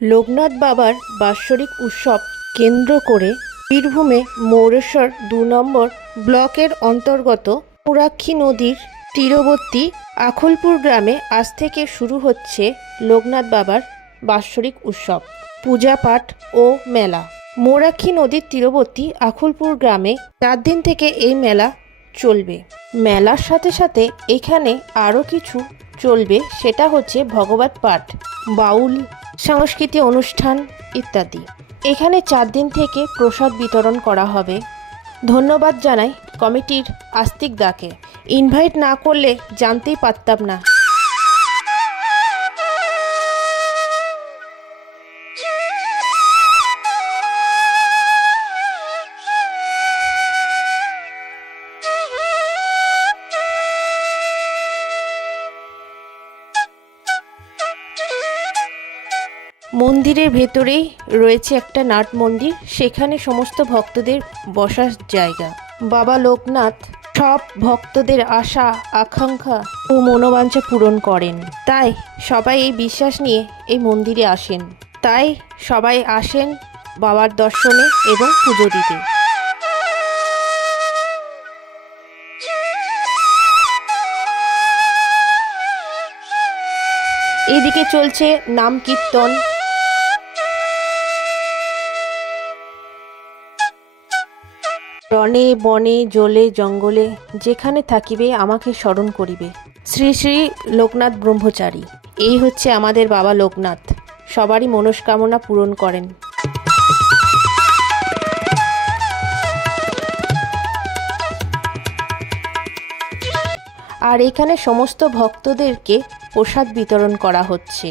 লোকনাথ বাবার বাৎসরিক উৎসব কেন্দ্র করে বীরভূমে মৌরেশ্বর ২ নম্বর ব্লকের অন্তর্গত মুরাক্ষী নদীর তীরবর্তী আখলপুর গ্রামে আজ থেকে শুরু হচ্ছে লোকনাথ বাবার বাৎসরিক উৎসব, পূজা পাঠ ও মেলা। মৌরাক্ষী নদীর তীরবর্তী আখলপুর গ্রামে 4 দিন থেকে এই মেলা চলবে। মেলার সাথে সাথে এখানে আরও কিছু চলবে, সেটা হচ্ছে ভগবত পাঠ, বাউল সাংস্কৃতিক অনুষ্ঠান ইত্যাদি। এখানে 4 দিন থেকে প্রসাদ বিতরণ করা হবে। ধন্যবাদ জানাই কমিটির আস্তিক দাকে, ইনভাইট না করলে জানতেই পারতাম না। মন্দিরের ভেতরেই রয়েছে একটা নাট মন্দির, সেখানে সমস্ত ভক্তদের বসার জায়গা। বাবা লোকনাথ সব ভক্তদের আশা আকাঙ্ক্ষা ও মনোবাঞ্ছা পূরণ করেন, তাই সবাই এই বিশ্বাস নিয়ে এই মন্দিরে আসেন। তাই সবাই আসেন বাবার দর্শনে এবং পুজো দিতে। এদিকে চলছে নাম কীর্তন। রণে বনে জলে জঙ্গলে যেখানে থাকিবে আমাকে স্মরণ করিবে, শ্রী শ্রী লোকনাথ ব্রহ্মচারী। এই হচ্ছে আমাদের বাবা লোকনাথ, সবারই মনস্কামনা পূরণ করেন। আর এখানে সমস্ত ভক্তদেরকে প্রসাদ বিতরণ করা হচ্ছে।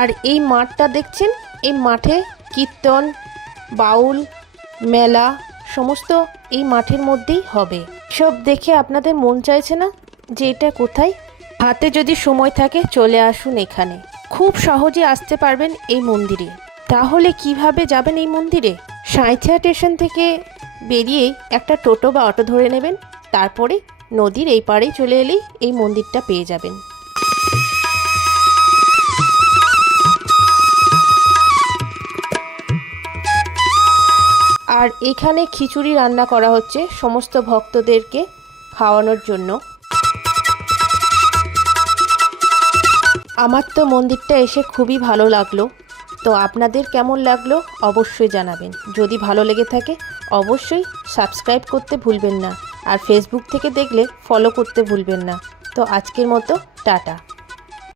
আর এই মাঠটা দেখছেন, এই মাঠে কীর্তন, বাউল, মেলা সমস্ত এই মাঠের মধ্যেই হবে। সব দেখে আপনাদের মন চাইছে না যে এটা কোথায়? হাতে যদি সময় থাকে চলে আসুন এখানে, খুব সহজে আসতে পারবেন এই মন্দিরে। তাহলে কিভাবে যাবেন এই মন্দিরে? সাঁইথিয়া স্টেশন থেকে বেরিয়েই একটা টোটো বা অটো ধরে নেবেন, তারপরে নদীর এই পাড়েই চলে এলেই এই মন্দিরটা পেয়ে যাবেন। আর এখানে খিচুড়ি রান্না করা হচ্ছে সমস্ত ভক্তদেরকে খাওয়ানোর জন্য। আমার তো মন্দিরটা এসে খুবই ভালো লাগলো, তো আপনাদের কেমন লাগলো অবশ্যই জানাবেন। যদি ভালো লেগে থাকে অবশ্যই সাবস্ক্রাইব করতে ভুলবেন না, আর ফেসবুক থেকে দেখলে ফলো করতে ভুলবেন না। তো আজকের মতো টাটা।